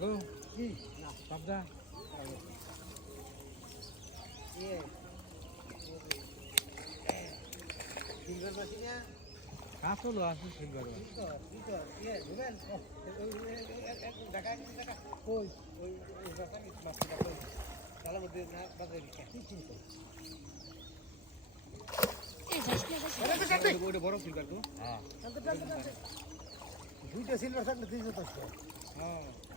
কি? পাবদা কাতলো আছে ওটা বড় সিঙ্গার তো দুইটা সিলভার থাকলে তিন যথেষ্ট হ্যাঁ মাছরে জুস হয়ে।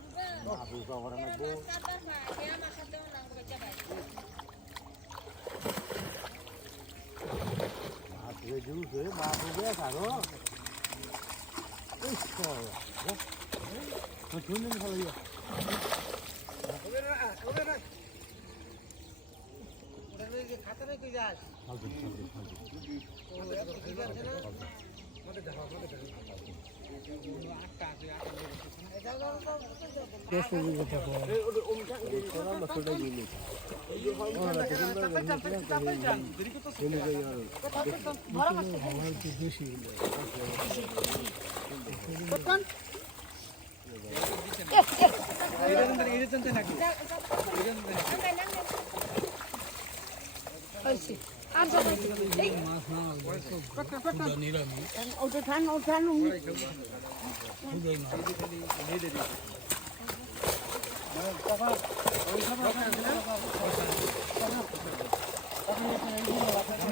মাছ হবে কারও শুনলেন ভালো আটটা ఇదంతా ఇదంతా నాకు ఇదంతా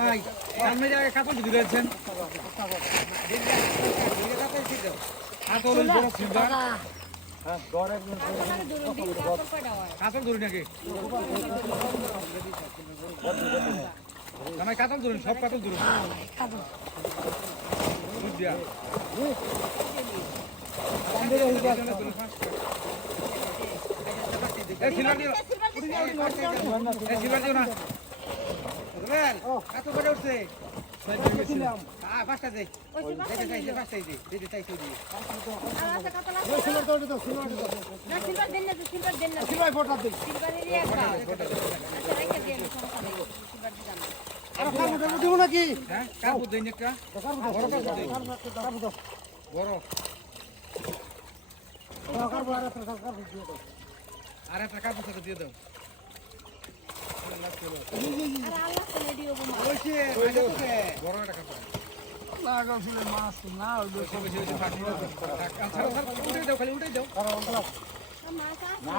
নাই সামনে জায়গায় কাপড় কাতল ধরি নাকি? আমার কাতল ধরুন সব কাতল ধরুন দিয়া কাতল করে উঠছে। আর একটা কাপড় দিয়ে দাও কাপড় দিয়ে দাও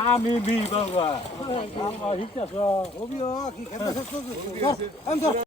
আমি বি বাবা। আমার হিচ্ছা